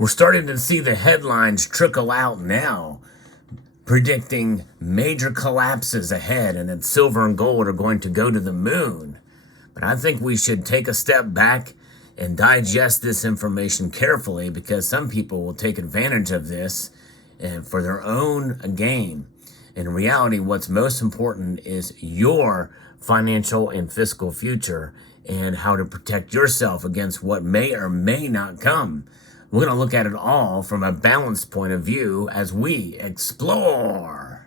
We're starting to see the headlines trickle out now, predicting major collapses ahead and that silver and gold are going to go to the moon. But I think we should take a step back and digest this information carefully, because some people will take advantage of this for their own gain. In reality, what's most important is your financial and fiscal future and how to protect yourself against what may or may not come. We're going to look at it all from a balanced point of view as we explore.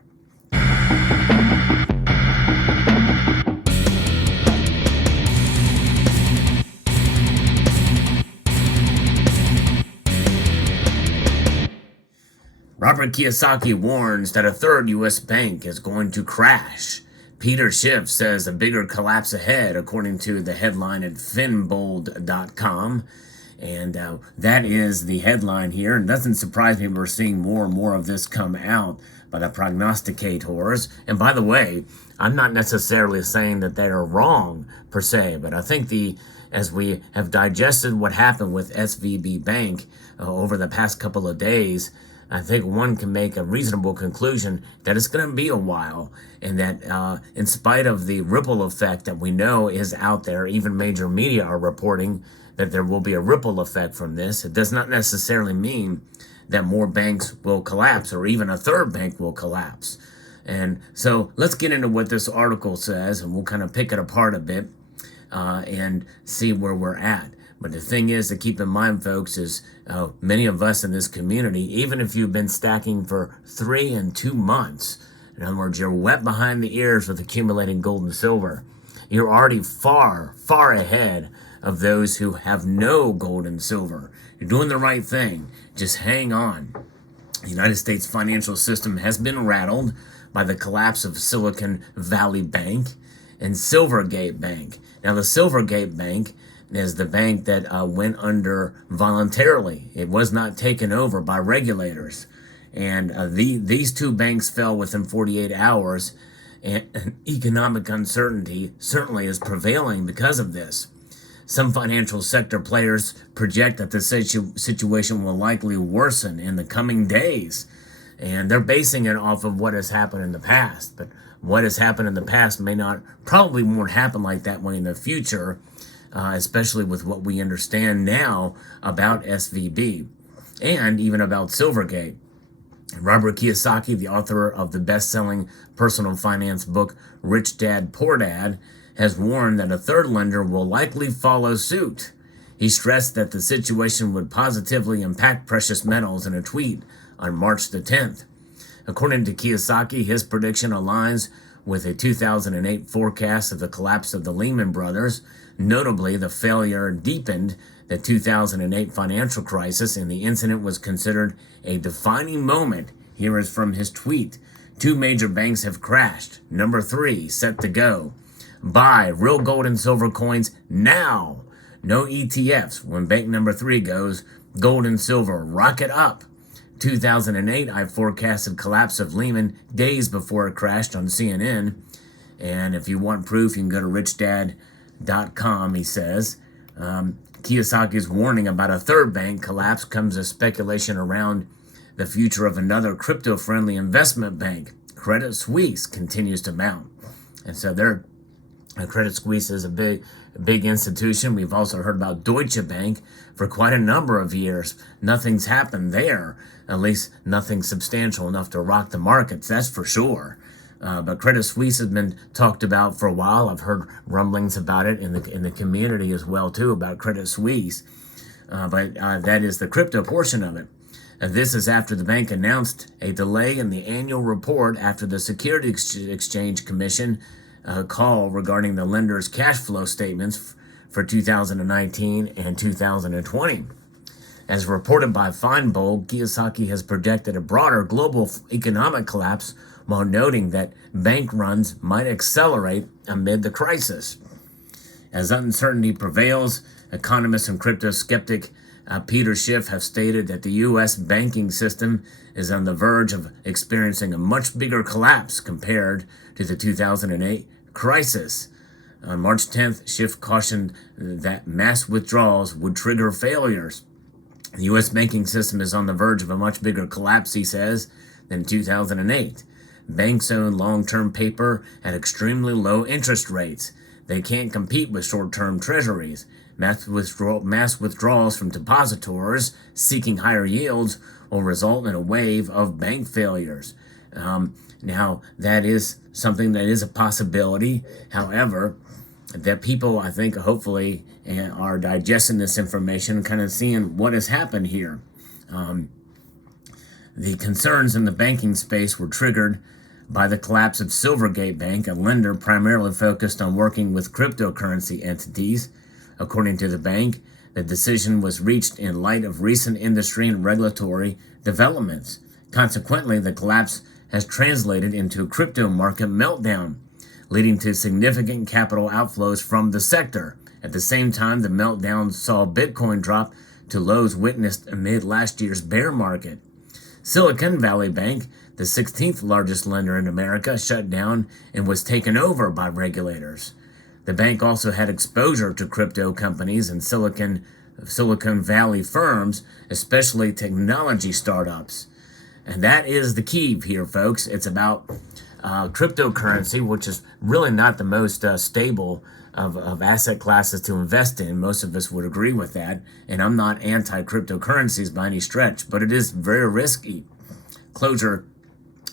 Robert Kiyosaki warns that a third U.S. bank is going to crash. Peter Schiff says a bigger collapse ahead, according to the headline at finbold.com. And that is the headline here. And it doesn't surprise me, we're seeing more and more of this come out by the prognosticators. And by the way, I'm not necessarily saying that they are wrong per se, but I think as we have digested what happened with SVB Bank over the past couple of days, I think one can make a reasonable conclusion that it's going to be a while, and that in spite of the ripple effect that we know is out there, even major media are reporting that there will be a ripple effect from this. It does not necessarily mean that more banks will collapse or even a third bank will collapse. And so let's get into what this article says, and we'll kind of pick it apart a bit and see where we're at. But the thing is to keep in mind, folks, is many of us in this community, even if you've been stacking for 3 and 2 months, in other words, you're wet behind the ears with accumulating gold and silver, you're already far, far ahead of those who have no gold and silver. You're doing the right thing. Just hang on. The United States financial system has been rattled by the collapse of Silicon Valley Bank and Silvergate Bank. Now, the Silvergate Bank is the bank that went under voluntarily. It was not taken over by regulators. And these two banks fell within 48 hours, and economic uncertainty certainly is prevailing because of this. Some financial sector players project that the situation will likely worsen in the coming days, and they're basing it off of what has happened in the past. But what has happened in the past probably won't happen like that way in the future, especially with what we understand now about SVB and even about Silvergate. Robert Kiyosaki, the author of the best-selling personal finance book Rich Dad, Poor Dad, has warned that a third lender will likely follow suit. He stressed that the situation would positively impact precious metals in a tweet on March the 10th. According to Kiyosaki, his prediction aligns with a 2008 forecast of the collapse of the Lehman Brothers. Notably, the failure deepened the 2008 financial crisis, and the incident was considered a defining moment. Here is from his tweet. 2 major banks have crashed. Number 3, set to go. Buy real gold and silver coins now. No ETFs. When bank number 3 goes, gold and silver rocket up. 2008, I forecasted collapse of Lehman days before it crashed on CNN. And if you want proof, you can go to richdad.com, he says. Kiyosaki's warning about a third bank collapse comes as speculation around the future of another crypto-friendly investment bank. Credit Suisse continues to mount. And so Credit Suisse is a big institution. We've also heard about Deutsche Bank for quite a number of years. Nothing's happened there, at least nothing substantial enough to rock the markets, that's for sure. But Credit Suisse has been talked about for a while. I've heard rumblings about it in the community as well, too, about Credit Suisse. But that is the crypto portion of it. This is after the bank announced a delay in the annual report after the Securities Exchange Commission call regarding the lender's cash flow statements for 2019 and 2020. As reported by Feinbold, Kiyosaki has projected a broader global economic collapse while noting that bank runs might accelerate amid the crisis. As uncertainty prevails, economist and crypto skeptic Peter Schiff have stated that the U.S. banking system is on the verge of experiencing a much bigger collapse compared to the 2008 crisis. On March 10th, Schiff cautioned that mass withdrawals would trigger failures. The U.S. banking system is on the verge of a much bigger collapse, he says, than 2008. Banks own long-term paper at extremely low interest rates. They can't compete with short-term treasuries. Mass withdrawals from depositors seeking higher yields will result in a wave of bank failures. Now, that is something that is a possibility. However, that people, I think, hopefully are digesting this information, kind of seeing what has happened here. The concerns in the banking space were triggered by the collapse of Silvergate Bank, a lender primarily focused on working with cryptocurrency entities. According to the bank, the decision was reached in light of recent industry and regulatory developments. Consequently, the collapse has translated into a crypto market meltdown, leading to significant capital outflows from the sector. At the same time, the meltdown saw Bitcoin drop to lows witnessed amid last year's bear market. Silicon Valley Bank, the 16th largest lender in America, shut down and was taken over by regulators. The bank also had exposure to crypto companies and Silicon Valley firms, especially technology startups. And that is the key here, folks. It's about cryptocurrency, which is really not the most stable of asset classes to invest in. Most of us would agree with that. And I'm not anti-cryptocurrencies by any stretch, but it is very risky. Closure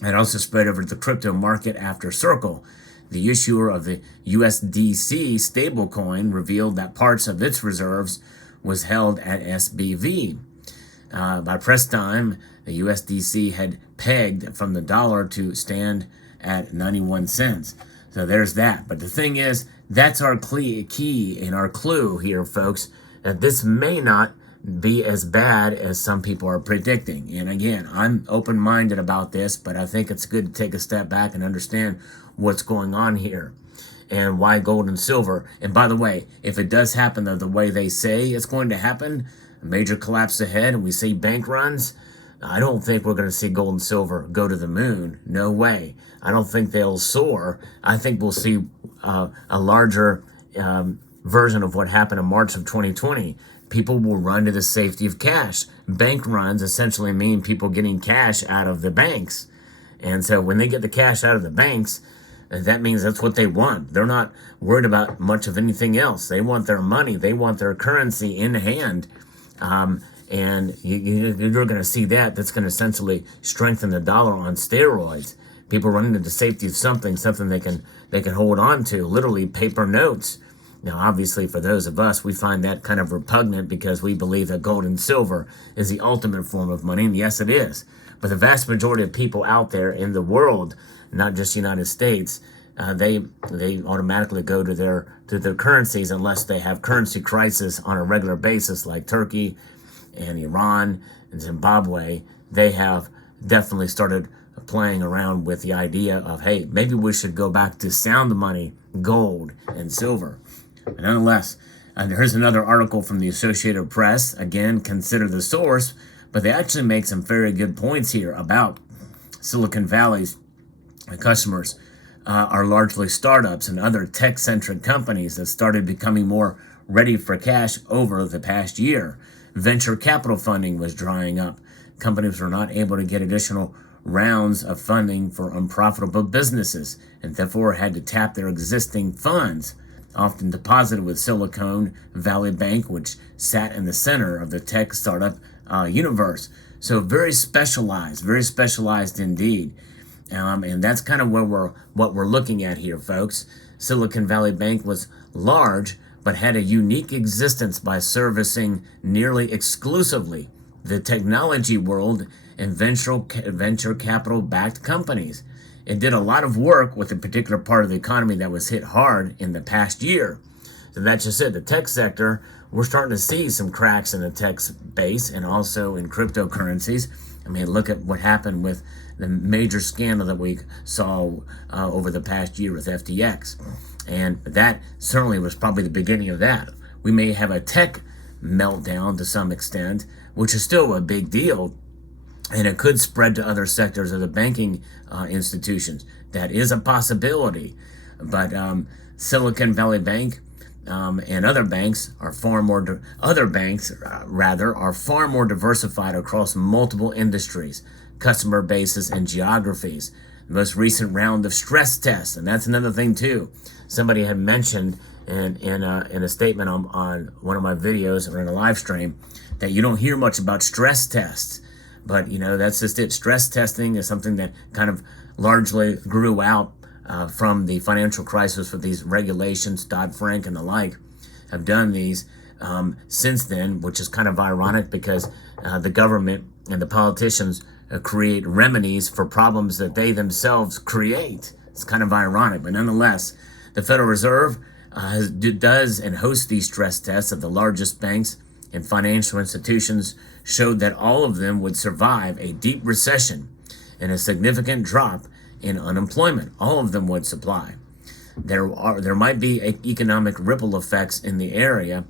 had also spread over to the crypto market after Circle. The issuer of the USDC stablecoin revealed that parts of its reserves was held at SBV. By press time, the USDC had pegged from the dollar to stand at 91 cents. So there's that. But the thing is, that's our key and our clue here, folks, that this may not be as bad as some people are predicting. And again, I'm open-minded about this, but I think it's good to take a step back and understand what's going on here and why gold and silver. And by the way, if it does happen the way they say it's going to happen, a major collapse ahead, and we see bank runs, I don't think we're going to see gold and silver go to the moon. No way. I don't think they'll soar. I think we'll see a larger version of what happened in March of 2020. People will run to the safety of cash. Bank runs essentially mean people getting cash out of the banks. And so when they get the cash out of the banks, that means that's what they want. They're not worried about much of anything else. They want their money. They want their currency in hand. And you're going to see that. That's going to essentially strengthen the dollar on steroids. People running to the safety of something they can hold on to, literally paper notes. Now, obviously, for those of us, we find that kind of repugnant because we believe that gold and silver is the ultimate form of money, and yes, it is. But the vast majority of people out there in the world, not just the United States, they automatically go to their currencies unless they have currency crisis on a regular basis, like Turkey and Iran and Zimbabwe. They have definitely started playing around with the idea of, hey, maybe we should go back to sound money, gold and silver. But nonetheless, here's another article from the Associated Press. Again, consider the source, but they actually make some very good points here about Silicon Valley's customers are largely startups and other tech-centric companies that started becoming more ready for cash over the past year. Venture capital funding was drying up. Companies were not able to get additional rounds of funding for unprofitable businesses and therefore had to tap their existing funds, often deposited with Silicon Valley Bank, which sat in the center of the tech startup universe. So very specialized indeed. And that's kind of what we're looking at here, folks. Silicon Valley Bank was large, but had a unique existence by servicing nearly exclusively the technology world and venture capital-backed companies. It did a lot of work with a particular part of the economy that was hit hard in the past year. So that's just it. The tech sector, we're starting to see some cracks in the tech space and also in cryptocurrencies. I mean, look at what happened with the major scandal that we saw over the past year with FTX. And that certainly was probably the beginning of that. We may have a tech meltdown to some extent, which is still a big deal, and it could spread to other sectors of the banking institutions. That is a possibility. But Silicon Valley Bank and other banks are far more are far more diversified across multiple industries, customer bases, and geographies. The most recent round of stress tests, and that's another thing too. Somebody had mentioned in a statement on one of my videos or in a live stream that you don't hear much about stress tests, but that's just it. Stress testing is something that kind of largely grew out from the financial crisis with these regulations. Dodd-Frank and the like have done these since then, which is kind of ironic because the government and the politicians create remedies for problems that they themselves create. It's kind of ironic, but nonetheless, the Federal Reserve does and hosts these stress tests of the largest banks and financial institutions, showed that all of them would survive a deep recession and a significant drop in unemployment. All of them would supply. There might be economic ripple effects in the area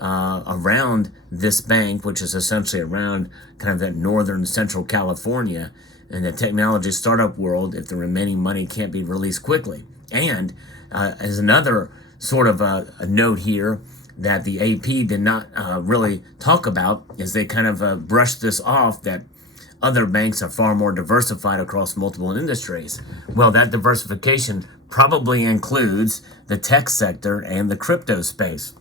around this bank, which is essentially around kind of that northern central California and the technology startup world, if the remaining money can't be released quickly. And as another sort of a note here that the AP did not really talk about, is they kind of brushed this off, that other banks are far more diversified across multiple industries. Well, that diversification probably includes the tech sector and the crypto space.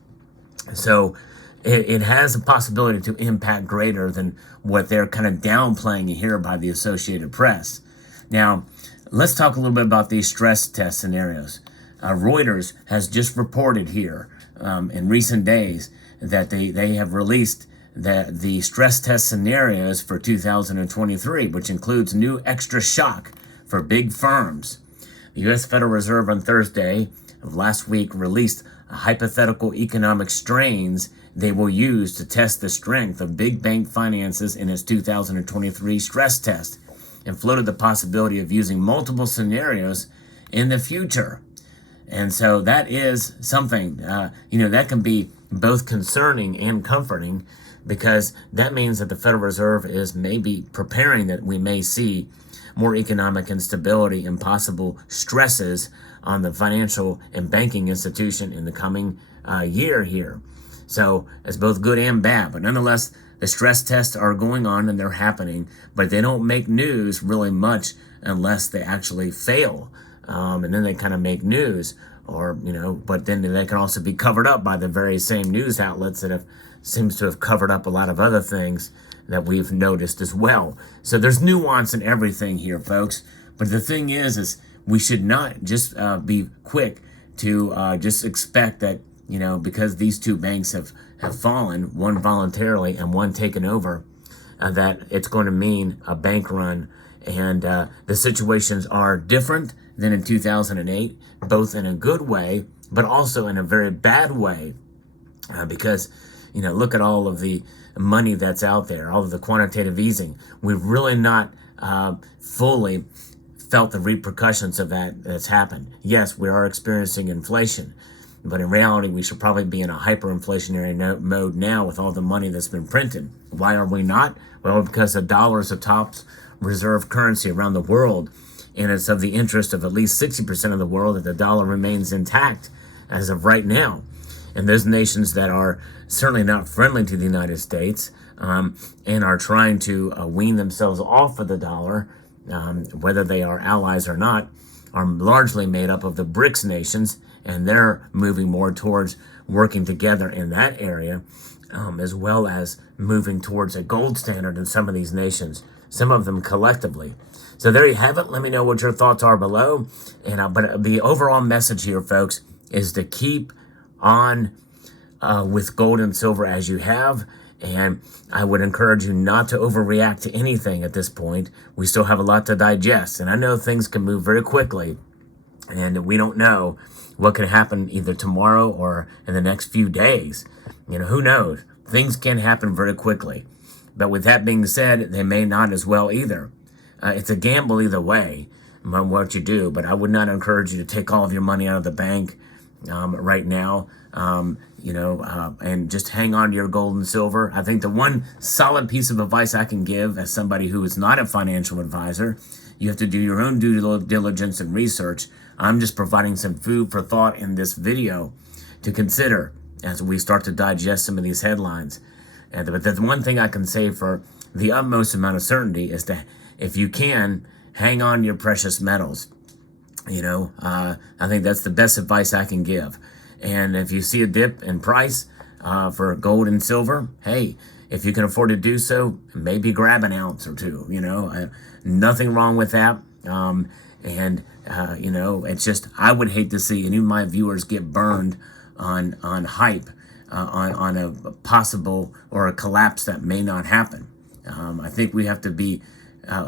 So it has a possibility to impact greater than what they're kind of downplaying here by the Associated Press. Now, let's talk a little bit about these stress test scenarios. Reuters has just reported here in recent days that they have released the stress test scenarios for 2023, which includes new extra shock for big firms. The U.S. Federal Reserve on Thursday of last week released hypothetical economic strains they will use to test the strength of big bank finances in its 2023 stress test, and floated the possibility of using multiple scenarios in the future. And so that is something, that can be both concerning and comforting, because that means that the Federal Reserve is maybe preparing that we may see more economic instability and possible stresses on the financial and banking institution in the coming year here. So it's both good and bad, but nonetheless, the stress tests are going on and they're happening, but they don't make news really much unless they actually fail. And then they kind of make news, but then they can also be covered up by the very same news outlets that seems to have covered up a lot of other things that we've noticed as well. So there's nuance in everything here, folks. But the thing is we should not just be quick to just expect that, because these two banks have fallen, one voluntarily and one taken over, that it's going to mean a bank run. And the situations are different than in 2008, both in a good way, but also in a very bad way, because, look at all of the money that's out there, all of the quantitative easing. We've really not fully felt the repercussions of that's happened. Yes, we are experiencing inflation, but in reality, we should probably be in a hyperinflationary mode now with all the money that's been printed. Why are we not? Well, because the dollar is the top reserve currency around the world, and it's of the interest of at least 60% of the world that the dollar remains intact as of right now. And those nations that are certainly not friendly to the United States and are trying to wean themselves off of the dollar, whether they are allies or not, are largely made up of the BRICS nations, and they're moving more towards working together in that area, as well as moving towards a gold standard in some of these nations, some of them collectively. So there you have it. Let me know what your thoughts are below. But the overall message here, folks, is to keep on with gold and silver as you have. And I would encourage you not to overreact to anything at this point. We still have a lot to digest. And I know things can move very quickly, and we don't know what could happen either tomorrow or in the next few days. Who knows? Things can happen very quickly. But with that being said, they may not as well either. It's a gamble either way on what you do, but I would not encourage you to take all of your money out of the bank right now, and just hang on to your gold and silver. I think the one solid piece of advice I can give as somebody who is not a financial advisor, you have to do your own due diligence and research. I'm just providing some food for thought in this video to consider as we start to digest some of these headlines. But the one thing I can say for the utmost amount of certainty is that if you can, hang on to your precious metals. I think that's the best advice I can give. And if you see a dip in price for gold and silver, hey, if you can afford to do so, maybe grab an ounce or two. Nothing wrong with that. It's just, I would hate to see any of my viewers get burned on hype, on a possible or a collapse that may not happen. I think we have to be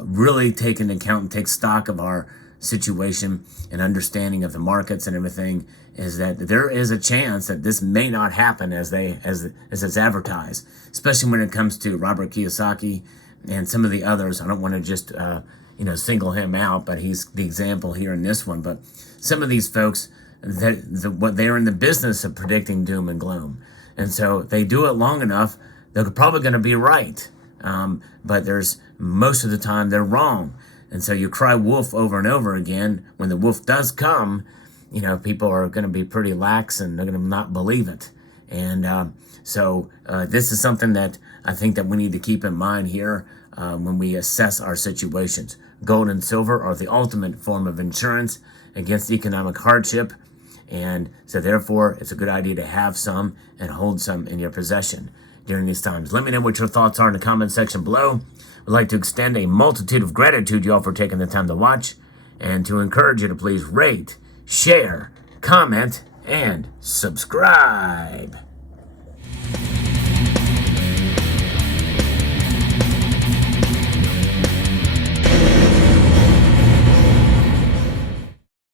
really take into account and take stock of our situation and understanding of the markets and everything, is that there is a chance that this may not happen as it's advertised, especially when it comes to Robert Kiyosaki and some of the others. I don't want to just single him out, but he's the example here in this one. But some of these folks, what they're in the business of predicting doom and gloom, and so they do it long enough, they're probably going to be right. But there's most of the time they're wrong. And so you cry wolf over and over again. When the wolf does come, people are going to be pretty lax and they're going to not believe it. And so this is something that I think that we need to keep in mind here when we assess our situations. Gold and silver are the ultimate form of insurance against economic hardship. And so therefore, it's a good idea to have some and hold some in your possession during these times. Let me know what your thoughts are in the comment section below. We'd like to extend a multitude of gratitude to you all for taking the time to watch, and to encourage you to please rate, share, comment, and subscribe.